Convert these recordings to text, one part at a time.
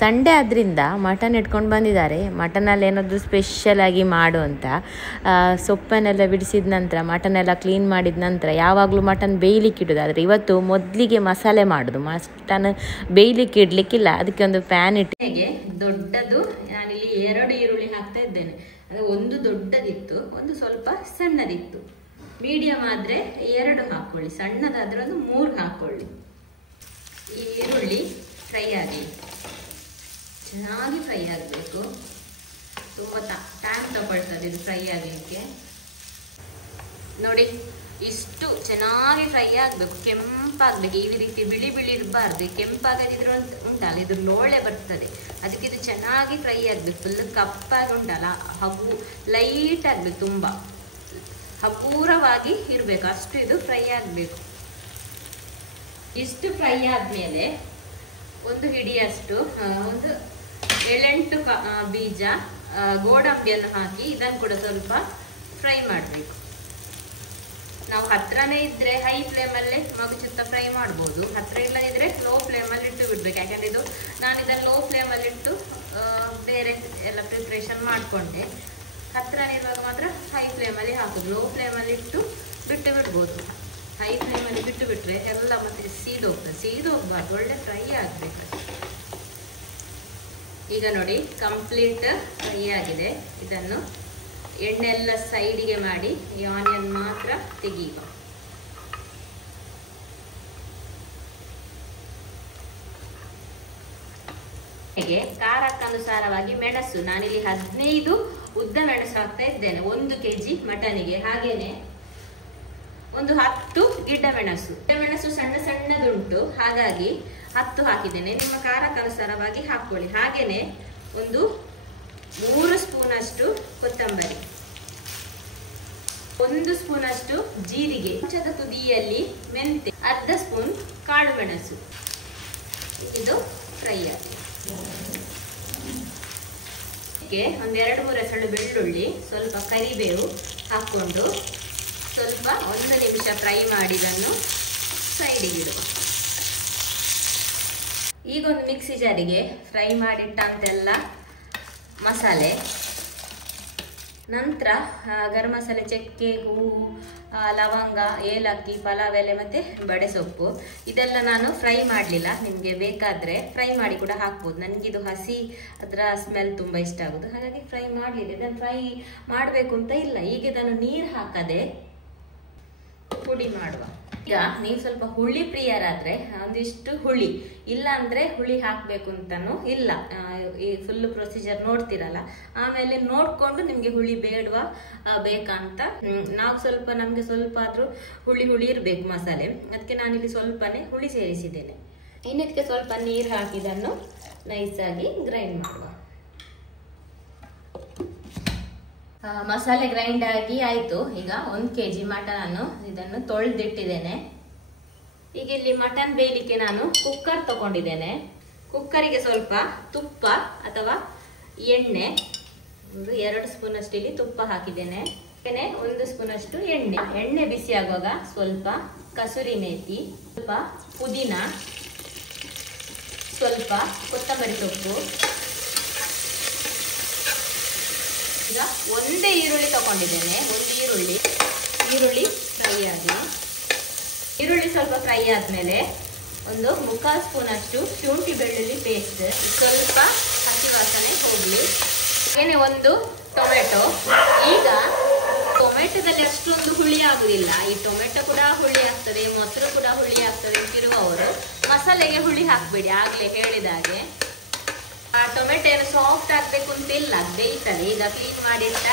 Sunday ಆದ್ದರಿಂದ mutton ಇಟ್ಕೊಂಡು ಬಂದಿದ್ದಾರೆ. ಮಟನಲ್ಲಿ ಏನಾದರೂ ಸ್ಪೆಷಲಾಗಿ ಮಾಡು ಅಂತ. ಸೊಪ್ಪನ್ನೆಲ್ಲ ಬಿಡಿಸಿದ ನಂತರ ಮಟನೆಲ್ಲ ಕ್ಲೀನ್ ಮಾಡಿದ ನಂತರ ಯಾವಾಗಲೂ ಮಟನ್ ಬೇಯಲಿಕ್ಕೆ ಇಡೋದು. ಆದರೆ ಇವತ್ತು ಮೊದಲಿಗೆ ಮಸಾಲೆ ಮಾಡೋದು. ಮಟನ್ ಬೇಯಲಿಕ್ಕೆ ಇಡಲಿಕ್ಕಿಲ್ಲ, ಅದಕ್ಕೆ ಒಂದು ಪ್ಯಾನ್ ಇಟ್ಟು ಹೇಗೆ ದೊಡ್ಡದು ನಾನಿಲ್ಲಿ 2 ಈರುಳ್ಳಿ ಹಾಕ್ತಾ ಇದ್ದೇನೆ. ಅದು ಒಂದು ದೊಡ್ಡದಿತ್ತು, ಒಂದು ಸ್ವಲ್ಪ ಸಣ್ಣದಿತ್ತು. ಮೀಡಿಯಂ ಆದರೆ 2 ಹಾಕ್ಕೊಳ್ಳಿ, ಸಣ್ಣದಾದರೆ ಒಂದು 3 ಹಾಕ್ಕೊಳ್ಳಿ. ಈ ಈರುಳ್ಳಿ ಫ್ರೈ ಆಗಲಿ, ಚೆನ್ನಾಗಿ ಫ್ರೈ ಆಗಬೇಕು. ತುಂಬ ಟೈಮ್ ತಗೊಳ್ತದೆ ಇದು ಫ್ರೈ ಆಗಲಿಕ್ಕೆ. ನೋಡಿ, ಇಷ್ಟು ಚೆನ್ನಾಗಿ ಫ್ರೈ ಆಗಬೇಕು, ಕೆಂಪಾಗಬೇಕು. ಈ ರೀತಿ ಬಿಳಿ ಬಿಳಿ ಇರಬಾರ್ದು. ಕೆಂಪಾಗದಿದ್ರು ಉಂಟಲ್ಲ, ಇದು ಲೋಳೆ ಬರ್ತದೆ. ಅದಕ್ಕೆ ಇದು ಚೆನ್ನಾಗಿ ಫ್ರೈ ಆಗಬೇಕು. ಫುಲ್ ಕಪ್ಪಾಗಿ ಉಂಟಲ್ಲ, ಹಗು ಲೈಟ್ ಆಗಬೇಕು, ತುಂಬ ಹಗೂರವಾಗಿ ಇರಬೇಕು, ಅಷ್ಟು ಇದು ಫ್ರೈ ಆಗಬೇಕು. ಇಷ್ಟು ಫ್ರೈ ಆದಮೇಲೆ ಒಂದು ಹಿಡಿಯಷ್ಟು ಒಂದು 7-8 ಬೀಜ ಗೋಡಂಬಿಯನ್ನು ಹಾಕಿ ಇದನ್ನು ಕೂಡ ಸ್ವಲ್ಪ ಫ್ರೈ ಮಾಡಬೇಕು. ನಾವು ಹತ್ರನೇ ಇದ್ರೆ ಹೈ ಫ್ಲೇಮಲ್ಲೇ ಮಗುಚುತ್ತ ಫ್ರೈ ಮಾಡ್ಬೋದು. ಹತ್ರ ಇಲ್ಲದಿದ್ರೆ ಲೋ ಫ್ಲೇಮಲ್ಲಿ ಇಟ್ಟು ಬಿಡ್ಬೇಕು. ಯಾಕಂದ್ರೆ ಇದು ನಾನು ಇದನ್ನು ಲೋ ಫ್ಲೇಮಲ್ಲಿ ಇಟ್ಟು ಬೇರೆ ಎಲ್ಲ ಪ್ರಿಪ್ರೇಷನ್ ಮಾಡಿಕೊಂಡೆ. ಹತ್ರನೇ ಇರುವಾಗ ಮಾತ್ರ ಹೈ ಫ್ಲೇಮಲ್ಲಿ ಹಾಕೋದು. ಲೋ ಫ್ಲೇಮಲ್ಲಿ ಇಟ್ಟು ಬಿಟ್ಟು ಬಿಡ್ಬೋದು. ಹೈ ಫ್ಲೇಮಲ್ಲಿ ಬಿಟ್ಟು ಬಿಟ್ರೆ ಎಲ್ಲ ಮತ್ತೆ ಸೀದೋಗ್ಬಾರ್ದು, ಒಳ್ಳೆ ಫ್ರೈ ಆಗಬೇಕು. ಈಗ ನೋಡಿ, ಕಂಪ್ಲೀಟ್ ಫ್ರೈ ಆಗಿದೆ. ಇದನ್ನು ಎಣ್ಣೆ ಎಲ್ಲ ಸೈಡಿಗೆ ಮಾಡಿ ಈ ಆನಿಯನ್ ಮಾತ್ರ ತೆಗೆಯುವ. ಹೀಗೆ ಖಾರಕ್ಕನುಸಾರವಾಗಿ ಮೆಣಸು, ನಾನಿಲ್ಲಿ 15 ಉದ್ದ ಮೆಣಸು ಹಾಕ್ತಾ ಇದ್ದೇನೆ 1 kg ಮಟನಿಗೆ. ಹಾಗೇನೆ ಒಂದು 10 ಗಿಡ್ಡ ಮೆಣಸು. ಮೆಣಸು ಸಣ್ಣ ಸಣ್ಣದುಂಟು, ಹಾಗಾಗಿ 10 ಹಾಕಿದ್ದೇನೆ. ನಿಮ್ಮ ಖಾರಕ್ಕನುಸಾರವಾಗಿ ಹಾಕೊಳ್ಳಿ. ಹಾಗೇನೆ ಒಂದು 3 ಸ್ಪೂನಷ್ಟು ಕೊತ್ತಂಬರಿ, 1 ಸ್ಪೂನಷ್ಟು ಜೀರಿಗೆ, ಚದ ತುದಿಯಲ್ಲಿ ಮೆಂತೆ, 1/2 ಸ್ಪೂನ್ ಕಾಳು ಮೆಣಸು. ಇದು ಫ್ರೈ ಆಗಿದೆ. ಒಂದು 2-3 ಎಸಳು ಬೆಳ್ಳುಳ್ಳಿ, ಸ್ವಲ್ಪ ಕರಿಬೇವು ಹಾಕೊಂಡು ಸ್ವಲ್ಪ 1 ನಿಮಿಷ ಫ್ರೈ ಮಾಡಿ ಇದನ್ನು ಸೈಡಿಗೆ ಇಡುವ. ಈಗ ಒಂದು ಮಿಕ್ಸಿ ಜಾರಿಗೆ ಫ್ರೈ ಮಾಡಿಟ್ಟಂತೆಲ್ಲ ಮಸಾಲೆ, ನಂತರ ಗರಂ ಮಸಾಲೆ, ಚಕ್ಕೆ, ಹೂವು, ಲವಂಗ, ಏಲಕ್ಕಿ, ಪಲಾವ್ ಎಲೆ ಮತ್ತು ಬಡೆ ಸೊಪ್ಪು, ಇದೆಲ್ಲ ನಾನು ಫ್ರೈ ಮಾಡಲಿಲ್ಲ. ನಿಮಗೆ ಬೇಕಾದರೆ ಫ್ರೈ ಮಾಡಿ ಕೂಡ ಹಾಕ್ಬೋದು. ನನಗಿದು ಹಸಿ ಅದರ ಸ್ಮೆಲ್ ತುಂಬ ಇಷ್ಟ ಆಗೋದು, ಹಾಗಾಗಿ ಫ್ರೈ ಮಾಡಲಿಲ್ಲ. ಇದನ್ನು ಫ್ರೈ ಮಾಡಬೇಕು ಅಂತ ಇಲ್ಲ. ಈಗ ಇದನ್ನು ನೀರು ಹಾಕದೆ ಪುಡಿ ಮಾಡುವ. ಈಗ ನೀವು ಸ್ವಲ್ಪ ಹುಳಿ ಪ್ರಿಯರಾದ್ರೆ ಒಂದಿಷ್ಟು ಹುಳಿ, ಇಲ್ಲ ಅಂದ್ರೆ ಹುಳಿ ಹಾಕ್ಬೇಕು ಅಂತಾನು ಇಲ್ಲ. ಈ ಫುಲ್ ಪ್ರೊಸೀಜರ್ ನೋಡ್ತಿರಲ್ಲ, ಆಮೇಲೆ ನೋಡ್ಕೊಂಡು ನಿಮ್ಗೆ ಹುಳಿ ಬೇಡವಾ ಬೇಕಂತ. ನಮ್ಗೆ ಸ್ವಲ್ಪ ಆದ್ರೂ ಹುಳಿ ಇರ್ಬೇಕು ಮಸಾಲೆ, ಅದಕ್ಕೆ ನಾನಿಲ್ಲಿ ಸ್ವಲ್ಪನೇ ಹುಳಿ ಸೇರಿಸಿದ್ದೇನೆ. ಇನ್ನದಕ್ಕೆ ಸ್ವಲ್ಪ ನೀರು ಹಾಕಿದನ್ನು ನೈಸಾಗಿ ಗ್ರೈಂಡ್ ಮಾಡುವ. ಮಸಾಲೆ ಗ್ರೈಂಡ್ ಆಗಿ ಆಯ್ತು. ಈಗ 1 kg ಮಟನ್ ಇದನ್ನು ತೊಳೆದಿಟ್ಟಿದ್ದೇನೆ. ಈಗ ಇಲ್ಲಿ ಮಟನ್ ಬೇಯಲಿಕ್ಕೆ ನಾನು ಕುಕ್ಕರ್ ತಗೊಂಡಿದ್ದೇನೆ. ಕುಕ್ಕರಿಗೆ ಸ್ವಲ್ಪ ತುಪ್ಪ ಅಥವಾ ಎಣ್ಣೆ, ಒಂದು 2 ಸ್ಪೂನ್ ಅಷ್ಟು ಇಲ್ಲಿ ತುಪ್ಪ ಹಾಕಿದ್ದೇನೆ. 1 ಸ್ಪೂನ್ ಅಷ್ಟು ಎಣ್ಣೆ ಬಿಸಿ ಆಗುವಾಗ ಸ್ವಲ್ಪ ಕಸೂರಿ ಮೇಥಿ, ಸ್ವಲ್ಪ ಪುದೀನ, ಸ್ವಲ್ಪ ಕೊತ್ತಂಬರಿ ಸೊಪ್ಪು. ಈಗ 1 ಈರುಳ್ಳಿ ತಗೊಂಡಿದ್ದೇನೆ. 1 ಈರುಳ್ಳಿ ಫ್ರೈ ಆಗಿ, ಈರುಳ್ಳಿ ಸ್ವಲ್ಪ ಫ್ರೈ ಆದ್ಮೇಲೆ ಒಂದು 3/4 ಸ್ಪೂನ್ ಅಷ್ಟು ಶುಂಠಿ ಬೆಳ್ಳುಳ್ಳಿ ಪೇಸ್ಟ್, ಸ್ವಲ್ಪ ಹಸಿ ವಾಸನೆ ಹೋಗ್ಲಿ. ಹಾಗೇನೆ 1 ಟೊಮೆಟೊ. ಈಗ ಟೊಮೆಟೊದಲ್ಲಿ ಅಷ್ಟೊಂದು ಹುಳಿ ಆಗುದಿಲ್ಲ, ಈ ಟೊಮೆಟೊ ಕೂಡ ಹುಳಿ ಆಗ್ತದೆ, ಮೊಸರು ಕೂಡ ಹುಳಿ ಆಗ್ತದೆ ಅಂತಿರುವವರು ಮಸಾಲೆಗೆ ಹುಳಿ ಹಾಕ್ಬೇಡಿ. ಆಗ್ಲೇ ಹೇಳಿದಾಗೆ ಟೊಮೆಟೊ ಏನು ಸಾಫ್ಟ್ ಆಗ್ಬೇಕು ಅಂತಿಲ್ಲ, ಬೇಯ್ತದೆ. ಈಗ ಕ್ಲೀನ್ ಮಾಡಿಟ್ಟ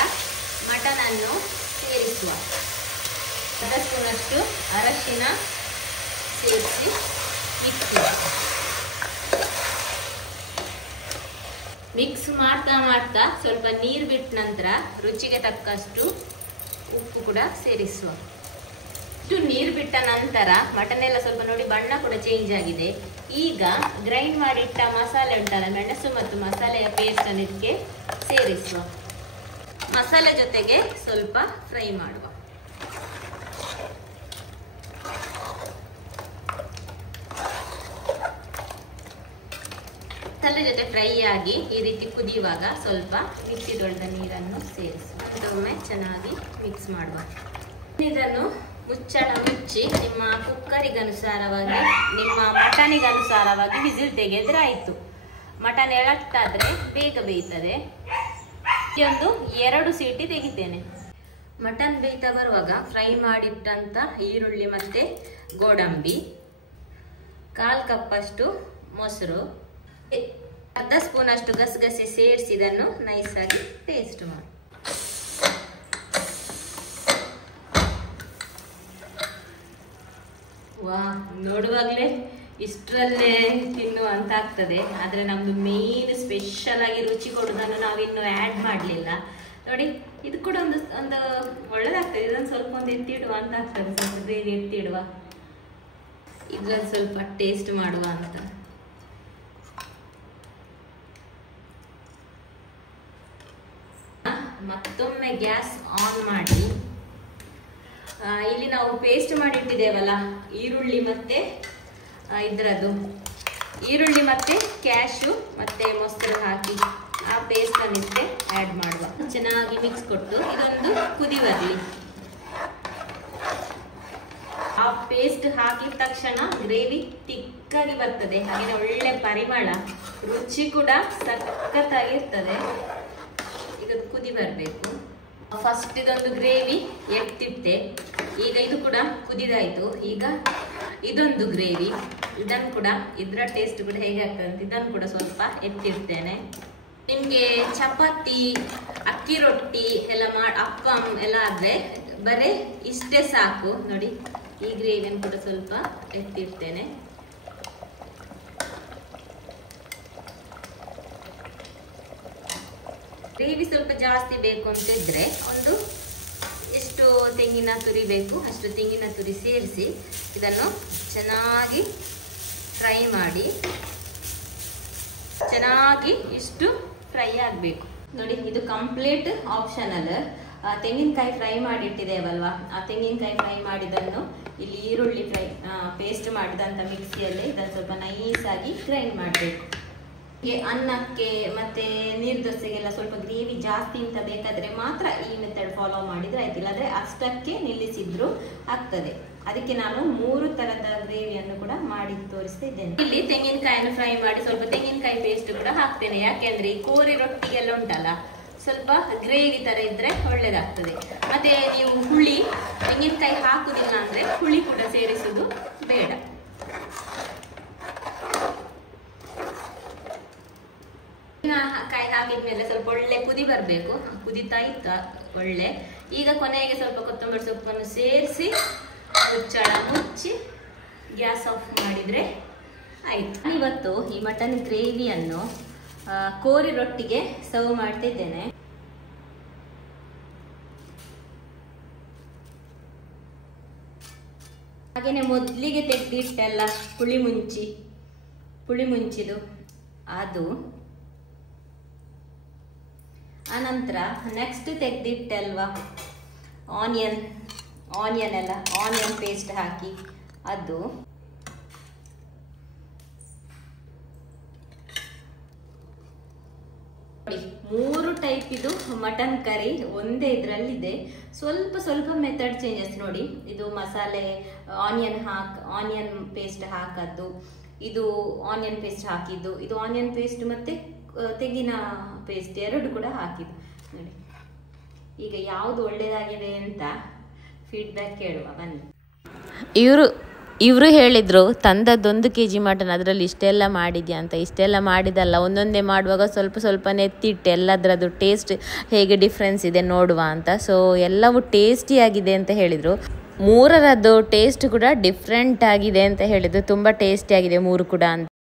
ಮಟನ್ ಅನ್ನು ಸೇರಿಸುವ. 1/2 ಸ್ಪೂನ್ ಅಷ್ಟು ಅರಶಿನ ಸೇರಿಸಿ ಮಿಕ್ಸ್ ಮಾಡ್ತಾ ಸ್ವಲ್ಪ ನೀರು ಬಿಟ್ಟ ನಂತರ ರುಚಿಗೆ ತಕ್ಕಷ್ಟು ಉಪ್ಪು ಕೂಡ ಸೇರಿಸುವ. ಇಷ್ಟು ನೀರು ಬಿಟ್ಟ ನಂತರ ಮಟನ್ ಎಲ್ಲ ಸ್ವಲ್ಪ ನೋಡಿ ಬಣ್ಣ ಕೂಡ ಚೇಂಜ್ ಆಗಿದೆ. ಈಗ ಗ್ರೈಂಡ್ ಮಾಡಿಟ್ಟ ಮಸಾಲೆ ಉಂಟಲ್ಲ, ಮೆಣಸು ಮತ್ತು ಮಸಾಲೆಯ ಪೇಸ್ಟ್ ಅನ್ನು ಇದಕ್ಕೆ ಸೇರಿಸುವ. ಮಸಾಲೆ ಜೊತೆಗೆ ಸ್ವಲ್ಪ ಫ್ರೈ ಮಾಡುವ. ಮಸಾಲೆ ಜೊತೆ ಫ್ರೈ ಆಗಿ ಈ ರೀತಿ ಕುದಿಯುವಾಗ ಸ್ವಲ್ಪ ಮಿಕ್ಸಿ ತೊಳೆದ ನೀರನ್ನು ಸೇರಿಸಿ ಒಮ್ಮೆ ಚೆನ್ನಾಗಿ ಮಿಕ್ಸ್ ಮಾಡುವ. ಇದನ್ನು ಮುಚ್ಚಳ ಮುಚ್ಚಿ ನಿಮ್ಮ ಕುಕ್ಕರಿಗನುಸಾರವಾಗಿ ನಿಮ್ಮ ಮಟನಿಗನುಸಾರವಾಗಿ ವಿಸಿಲ್ ತೆಗೆದ್ರೆ ಆಯ್ತು. ಮಟನ್ ಎಳತ್ತಾದ್ರೆ ಬೇಗ ಬೇಯ್ತದೆ. ಒಂದು 2 ಸೀಟಿ ತೆಗಿತೇನೆ. ಮಟನ್ ಬೇಯ್ತಾ ಬರುವಾಗ ಫ್ರೈ ಮಾಡಿಟ್ಟಂತ ಈರುಳ್ಳಿ ಮತ್ತೆ ಗೋಡಂಬಿ, 1/4 ಕಪ್ಪಷ್ಟು ಮೊಸರು, 1/2 ಸ್ಪೂನ್ ಅಷ್ಟು ಗಸಗಸೆ ಸೇರಿಸಿ ಇದನ್ನು ನೈಸ್ ಆಗಿ ಪೇಸ್ಟ್ ಮಾಡಿ. ವಾ, ನೋಡುವಾಗಲೇ ಇಷ್ಟರಲ್ಲೇ ತಿನ್ನುವಂತ ಆಗ್ತದೆ. ಆದ್ರೆ ನಮ್ದು ಮೇನ್ ಸ್ಪೆಷಲ್ ಆಗಿ ರುಚಿ ಕೊಡೋದನ್ನು ನಾವಿನ್ನು ಆ್ಯಡ್ ಮಾಡಲಿಲ್ಲ ನೋಡಿ. ಇದು ಕೂಡ ಒಂದು ಒಳ್ಳೆದಾಗ್ತದೆ. ಇದನ್ನು ಸ್ವಲ್ಪ ಒಂದು ಎತ್ತಿಡುವ ಅಂತ ಆಗ್ತದೆ. ಸ್ವಲ್ಪ ಗ್ರೇವಿ ಎತ್ತಿಡುವ, ಇದ್ರಲ್ಲಿ ಸ್ವಲ್ಪ ಟೇಸ್ಟ್ ಮಾಡುವ ಅಂತ. ಮತ್ತೊಮ್ಮೆ ಗ್ಯಾಸ್ ಆನ್ ಮಾಡಿ ಇಲ್ಲಿ ನಾವು ಪೇಸ್ಟ್ ಮಾಡಿಟ್ಟಿದ್ದೇವಲ್ಲ ಈರುಳ್ಳಿ ಮತ್ತೆ ಈರುಳ್ಳಿ ಮತ್ತೆ ಕ್ಯಾಶು ಮತ್ತೆ ಮೊಸರು ಹಾಕಿ ಆ ಪೇಸ್ಟ್ ಅನ್ನಿದ್ರೆ ಆ್ಯಡ್ ಮಾಡುವ. ಚೆನ್ನಾಗಿ ಮಿಕ್ಸ್ ಕೊಟ್ಟು ಇದೊಂದು ಕುದಿ ಬರಲಿ. ಆ ಪೇಸ್ಟ್ ಹಾಕಿದ ತಕ್ಷಣ ಗ್ರೇವಿ ತಿಕ್ಕಾಗಿ ಬರ್ತದೆ. ಹಾಗೆ ಒಳ್ಳೆ ಪರಿಮಳ, ರುಚಿ ಕೂಡ ಸಖತ್ತಾಗಿರ್ತದೆ. ಇದೊಂದು ಕುದಿ ಬರಬೇಕು. ಫಸ್ಟ್ ಇದೊಂದು ಗ್ರೇವಿ ಎತ್ತಿಟ್ಟೆ. ಈಗ ಇದು ಕೂಡ ಕುದಿದಾಯ್ತು. ಈಗ ಇದೊಂದು ಗ್ರೇವಿ, ಇದನ್ನು ಕೂಡ ಇದರ ಟೇಸ್ಟ್ ಕೂಡ ಹೇಗೆ ಆಗ್ತದೆ ಅಂತ ಇದನ್ನು ಕೂಡ ಸ್ವಲ್ಪ ಎತ್ತಿರ್ತೇನೆ. ನಿಮ್ಗೆ ಚಪಾತಿ, ಅಕ್ಕಿ ರೊಟ್ಟಿ ಎಲ್ಲ ಅಪ್ಪಂ ಎಲ್ಲ ಆದ್ರೆ ಬರೀ ಇಷ್ಟೇ ಸಾಕು ನೋಡಿ. ಈ ಗ್ರೇವಿಯನ್ನು ಕೂಡ ಸ್ವಲ್ಪ ಎತ್ತಿರ್ತೇನೆ. ಗ್ರೇವಿ ಸ್ವಲ್ಪ ಜಾಸ್ತಿ ಬೇಕು ಅಂತಿದ್ರೆ ಒಂದು ಎಷ್ಟು ತೆಂಗಿನ ತುರಿ ಬೇಕು ಅಷ್ಟು ತೆಂಗಿನ ತುರಿ ಸೇರಿಸಿ ಇದನ್ನು ಚೆನ್ನಾಗಿ ಫ್ರೈ ಮಾಡಿ. ಚೆನ್ನಾಗಿ ಇಷ್ಟು ಫ್ರೈ ಆಗಬೇಕು ನೋಡಿ. ಇದು ಕಂಪ್ಲೀಟ್ ಆಪ್ಷನಲ್. ತೆಂಗಿನಕಾಯಿ ಫ್ರೈ ಮಾಡಿಟ್ಟಿದ್ದೇವಲ್ವಾ, ಆ ತೆಂಗಿನಕಾಯಿ ಫ್ರೈ ಮಾಡಿದನ್ನು ಇಲ್ಲಿ ಈರುಳ್ಳಿ ಫ್ರೈ ಪೇಸ್ಟ್ ಮಾಡಿದಂಥ ಮಿಕ್ಸಿಯಲ್ಲಿ ಇದನ್ನು ಸ್ವಲ್ಪ ನೈಸಾಗಿ ಗ್ರೈಂಡ್ ಮಾಡಬೇಕು. ಅನ್ನಕ್ಕೆ ಮತ್ತೆ ನೀರು ದೋಸೆಗೆಲ್ಲ ಸ್ವಲ್ಪ ಗ್ರೇವಿ ಜಾಸ್ತಿ ಅಂತ ಬೇಕಾದ್ರೆ ಮಾತ್ರ ಈ ಮೆಥಡ್ ಫಾಲೋ ಮಾಡಿದ್ರೆ ಆಯ್ತು. ಇಲ್ಲಾಂದ್ರೆ ಅಷ್ಟಕ್ಕೆ ನಿಲ್ಲಿಸಿದ್ರು ಆಗ್ತದೆ. ಅದಕ್ಕೆ ನಾನು 3 ತರದ ಗ್ರೇವಿಯನ್ನು ಕೂಡ ಮಾಡಿ ತೋರಿಸ್ತಿದ್ದೇನೆ. ಇಲ್ಲಿ ತೆಂಗಿನಕಾಯಿಯನ್ನು ಫ್ರೈ ಮಾಡಿ ಸ್ವಲ್ಪ ತೆಂಗಿನಕಾಯಿ ಪೇಸ್ಟ್ ಕೂಡ ಹಾಕ್ತೇನೆ. ಯಾಕೆಂದ್ರೆ ಈ ಕೋರಿ ರೊಟ್ಟಿಗೆಲ್ಲ ಉಂಟಲ್ಲ, ಸ್ವಲ್ಪ ಗ್ರೇವಿ ತರ ಇದ್ರೆ ಒಳ್ಳೇದಾಗ್ತದೆ. ಮತ್ತೆ ನೀವು ಹುಳಿ ತೆಂಗಿನಕಾಯಿ ಹಾಕುದಿಲ್ಲ ಅಂದ್ರೆ ಹುಳಿ ಕೂಡ ಸೇರಿಸುವುದು ಬೇಡ. ಕಾಯಿ ಹಾಕಿದ್ಮೇಲೆ ಸ್ವಲ್ಪ ಒಳ್ಳೆ ಕುದಿ ಬರಬೇಕು. ಕುದಿತಾ ಇತ್ತ ಒಳ್ಳೆ. ಈಗ ಕೊನೆಗೆ ಸ್ವಲ್ಪ ಕೊತ್ತಂಬರಿ ಸೊಪ್ಪನ್ನು ಸೇರಿಸಿ ಮುಚ್ಚಳ ಮುಚ್ಚಿ ಗ್ಯಾಸ್ ಆಫ್ ಮಾಡಿದ್ರೆ ಆಯ್ತು. ಇವತ್ತು ಈ ಮಟನ್ ಗ್ರೇವಿಯನ್ನು ಕೋರಿ ರೊಟ್ಟಿಗೆ ಸರ್ವ್ ಮಾಡ್ತಿದ್ದೇನೆ. ಹಾಗೇನೆ ಮೊದಲಿಗೆ ತೆಗೆದಿಟ್ಟೆಲ್ಲ ಪುಳಿ ಮುಂಚಿದು ಅದು, ಆನಂತರ ನೆಕ್ಸ್ಟ್ ತೆಗೆದಿಟ್ಟಲ್ವಾ ಆನಿಯನ್ ಪೇಸ್ಟ್ ಹಾಕಿ ಅದು, ನೋಡಿ 3 ಟೈಪ್ ಇದು ಮಟನ್ ಕರಿ ಒಂದೇ ಇದರಲ್ಲಿದೆ. ಸ್ವಲ್ಪ ಮೆಥಡ್ ಚೇಂಜಸ್ ನೋಡಿ. ಇದು ಮಸಾಲೆ ಆನಿಯನ್ ಪೇಸ್ಟ್ ಹಾಕದ್ದು, ಇದು ಆನಿಯನ್ ಪೇಸ್ಟ್ ಹಾಕಿದ್ದು, ಇದು ಆನಿಯನ್ ಪೇಸ್ಟ್ ಮತ್ತೆ ತೆಂಗಿನ ಪೇಸ್ಟ್ 2 ಕೂಡ ಹಾಕಿದ್ದು ನೋಡಿ. ಈಗ ಯಾವುದು ಒಳ್ಳೇದಾಗಿದೆ ಅಂತ ಫೀಡ್ಬ್ಯಾಕ್ ಕೇಳುವ ಬನ್ನಿ. ಇವರು ಹೇಳಿದ್ರು ತಂದದ್ದೊಂದು kg ಮಟನ್ ಅದರಲ್ಲಿ ಇಷ್ಟೆಲ್ಲ ಮಾಡಿದ್ಯಾ ಅಂತ. ಇಷ್ಟೆಲ್ಲ ಮಾಡಿದಲ್ಲ, ಒಂದೊಂದೇ ಮಾಡುವಾಗ ಸ್ವಲ್ಪನೇ ಎತ್ತಿಟ್ಟು ಎಲ್ಲದರದ್ದು ಟೇಸ್ಟ್ ಹೇಗೆ ಡಿಫ್ರೆನ್ಸ್ ಇದೆ ನೋಡುವ ಅಂತ. ಸೊ ಎಲ್ಲವೂ ಟೇಸ್ಟಿಯಾಗಿದೆ ಅಂತ ಹೇಳಿದರು. 3ರದ್ದು ಟೇಸ್ಟ್ ಕೂಡ ಡಿಫ್ರೆಂಟ್ ಆಗಿದೆ ಅಂತ ಹೇಳಿದ್ರು. ತುಂಬ ಟೇಸ್ಟಿಯಾಗಿದೆ 3 ಕೂಡ ಅಂತ.